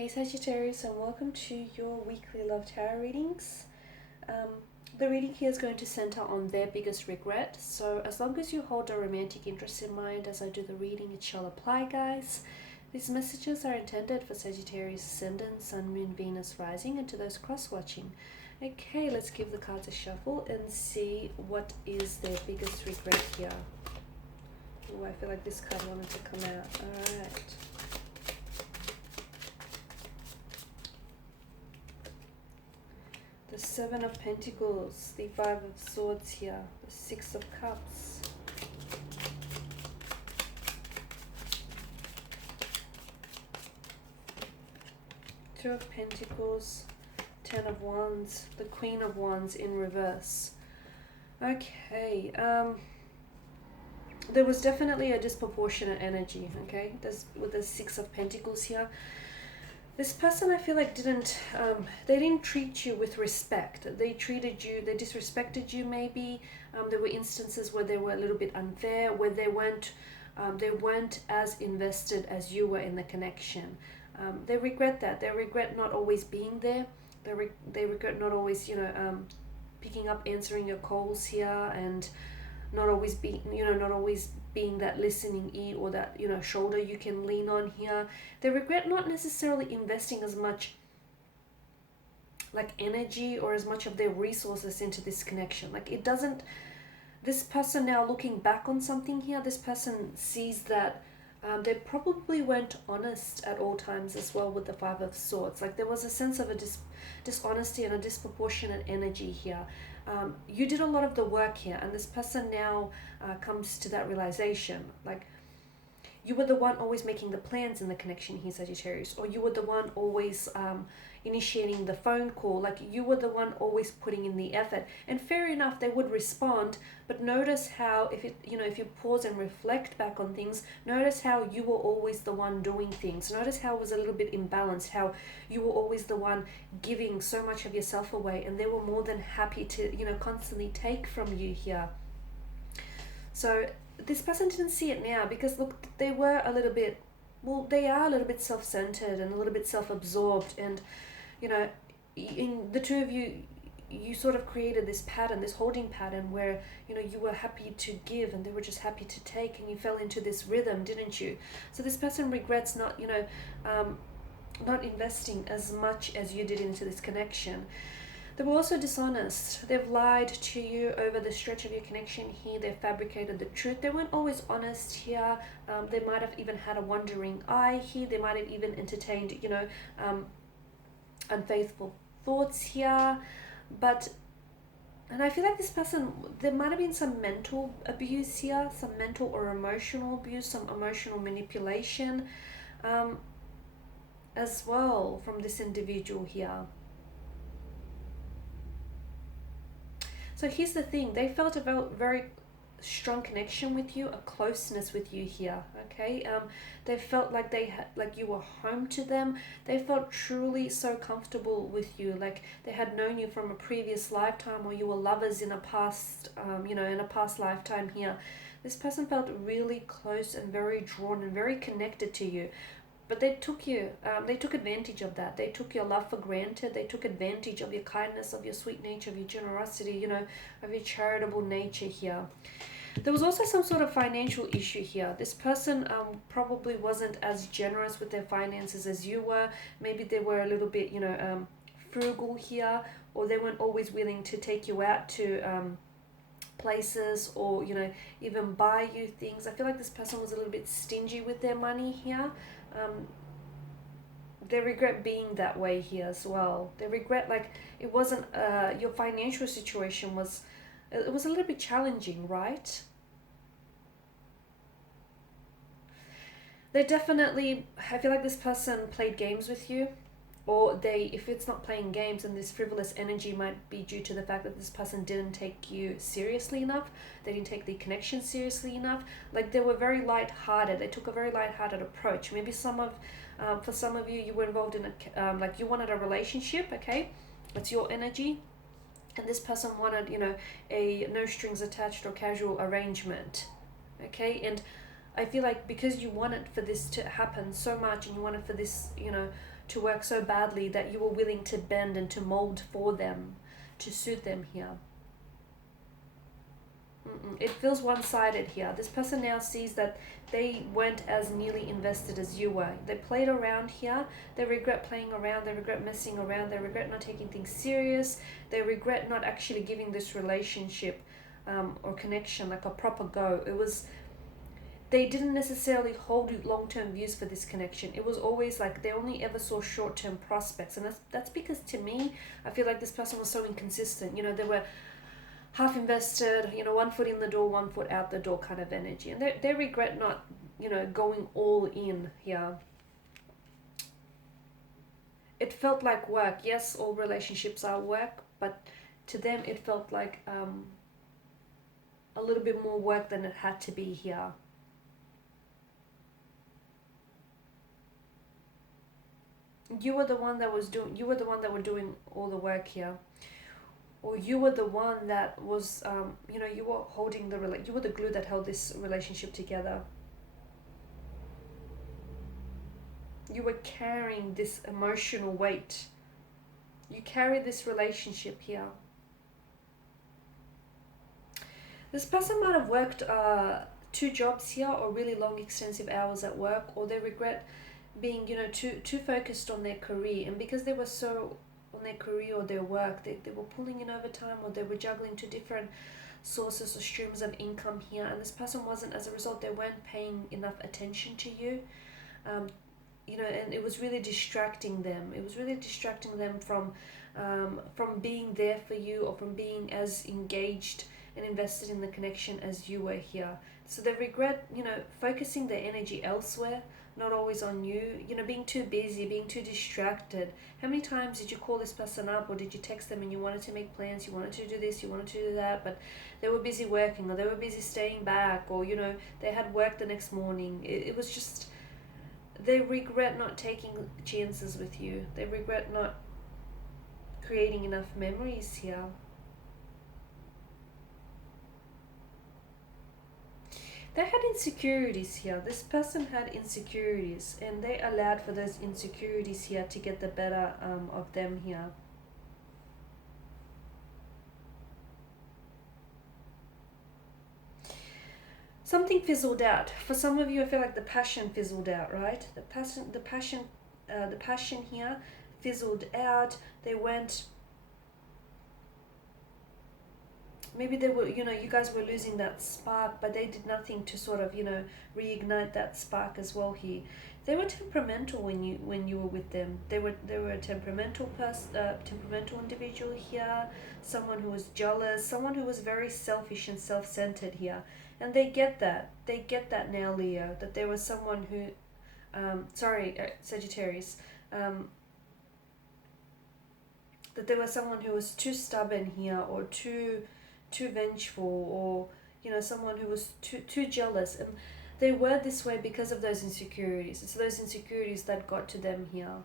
Hey Sagittarius, and welcome to your weekly love tarot readings. Um, the reading here is going to center on their biggest regret. So as long as you hold a romantic interest in mind as I do the reading, it shall apply, guys. These messages are intended for Sagittarius Ascendant, Sun, Moon, Venus, Rising, and to those cross-watching. Okay, let's give the cards a shuffle and see what is their biggest regret here. Oh, I feel like this card wanted to come out. Alright. The Seven of Pentacles, the Five of Swords here, the Six of Cups. Two of Pentacles, Ten of Wands, the Queen of Wands in reverse. Okay, there was definitely a disproportionate energy, okay, with the Six of Pentacles here. This person, I feel like, they didn't treat you with respect. They disrespected you maybe. There were instances where they were a little bit unfair, where they weren't as invested as you were in the connection. They regret that. They regret not always being there. They regret not always, picking up, answering your calls here, and not always being that listening ear or that shoulder you can lean on here. They regret not necessarily investing as much like energy or as much of their resources into this connection. Like this person now looking back on something here, this person sees that they probably weren't honest at all times as well with the Five of Swords. Like there was a sense of a dishonesty and a disproportionate energy here. You did a lot of the work here, and this person now comes to that realization. Like you were the one always making the plans in the connection here, Sagittarius, or you were the one always initiating the phone call. Like you were the one always putting in the effort. And fair enough, they would respond, but notice how if you pause and reflect back on things, notice how you were always the one doing things. Notice how it was a little bit imbalanced, how you were always the one giving so much of yourself away, and they were more than happy to constantly take from you here. So this person didn't see it now because look, they were a little bit, they are a little bit self-centered and a little bit self-absorbed, and in the two of you, you sort of created this pattern, this holding pattern where you were happy to give and they were just happy to take, and you fell into this rhythm, didn't you? So this person regrets not not investing as much as you did into this connection. They were also dishonest. They've lied to you over the stretch of your connection here. They've fabricated the truth. They weren't always honest here. They might have even had a wandering eye here. They might have even entertained, unfaithful thoughts here. And I feel like this person, there might have been some mental abuse here, some mental or emotional abuse, some emotional manipulation as well from this individual here. So here's the thing, they felt a very strong connection with you, a closeness with you here, okay? They felt like like you were home to them. They felt truly so comfortable with you, like they had known you from a previous lifetime, or you were lovers in a past, in a past lifetime here. This person felt really close and very drawn and very connected to you. But they took advantage of that. They took your love for granted. They took advantage of your kindness, of your sweet nature, of your generosity, of your charitable nature here. There was also some sort of financial issue here. This person probably wasn't as generous with their finances as you were. Maybe they were a little bit, frugal here, or they weren't always willing to take you out to places, or even buy you things. I feel like this person was a little bit stingy with their money here. They regret being that way here as well. They regret like it wasn't your financial situation was a little bit challenging, right? They definitely, I feel like this person played games with you, or if it's not playing games, and this frivolous energy might be due to the fact that this person didn't take you seriously enough. They didn't take the connection seriously enough. Like they were very light-hearted. They took a very light-hearted approach. Maybe for some of you, you were involved in like you wanted a relationship, okay? That's your energy. And this person wanted, a no strings attached or casual arrangement, okay? And I feel like because you wanted for this to happen so much, and you wanted for this, to work so badly, that you were willing to bend and to mold for them, to suit them here. It feels one-sided here. This person now sees that they weren't as nearly invested as you were. They played around here. They regret playing around. They regret messing around. They regret not taking things serious. They regret not actually giving this relationship or connection like a proper go. They didn't necessarily hold long-term views for this connection. It was always like they only ever saw short-term prospects, and that's because, to me, I feel like this person was so inconsistent. They were half invested, one foot in the door, one foot out the door kind of energy. And they regret not, going all in here. It felt like work. Yes, all relationships are work, but to them it felt like a little bit more work than it had to be here. You were the one that were doing all the work here. Or you were the one that was, you were holding you were the glue that held this relationship together. You were carrying this emotional weight. You carry this relationship here. This person might have worked 2 jobs here, or really long extensive hours at work, or they regret being, too focused on their career. And because they were so on their career or their work, they were pulling in overtime, or they were juggling 2 different sources or streams of income here, and this person wasn't, as a result, they weren't paying enough attention to you. And it was really distracting them. It was really distracting them from being there for you, or from being as engaged and invested in the connection as you were here. So they regret, focusing their energy elsewhere, not always on you, being too busy, being too distracted. How many times did you call this person up, or did you text them and you wanted to make plans, you wanted to do this, you wanted to do that, but they were busy working, or they were busy staying back, or, they had work the next morning. It was just, they regret not taking chances with you. They regret not creating enough memories here. They had insecurities here. This person had insecurities, and they allowed for those insecurities here to get the better of them here. Something fizzled out. For some of you, I feel like the passion fizzled out, right? The passion here fizzled out. They went. Maybe they were, you guys were losing that spark, but they did nothing to sort of, reignite that spark as well here. They were temperamental when you were with them. They were a temperamental individual here, someone who was jealous, someone who was very selfish and self-centered here. And they get that. They get that now, Leo, that there was someone who, Sagittarius, that there was someone who was too stubborn here, or too vengeful, or someone who was too jealous, and they were this way because of those insecurities. It's those insecurities that got to them here.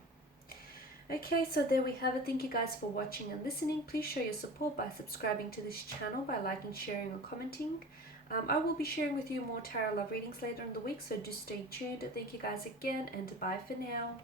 Okay, so there we have it. Thank you guys for watching and listening. Please show your support by subscribing to this channel, by liking, sharing, or commenting. I will be sharing with you more tarot love readings later in the week, so do stay tuned. Thank you guys again, and bye for now.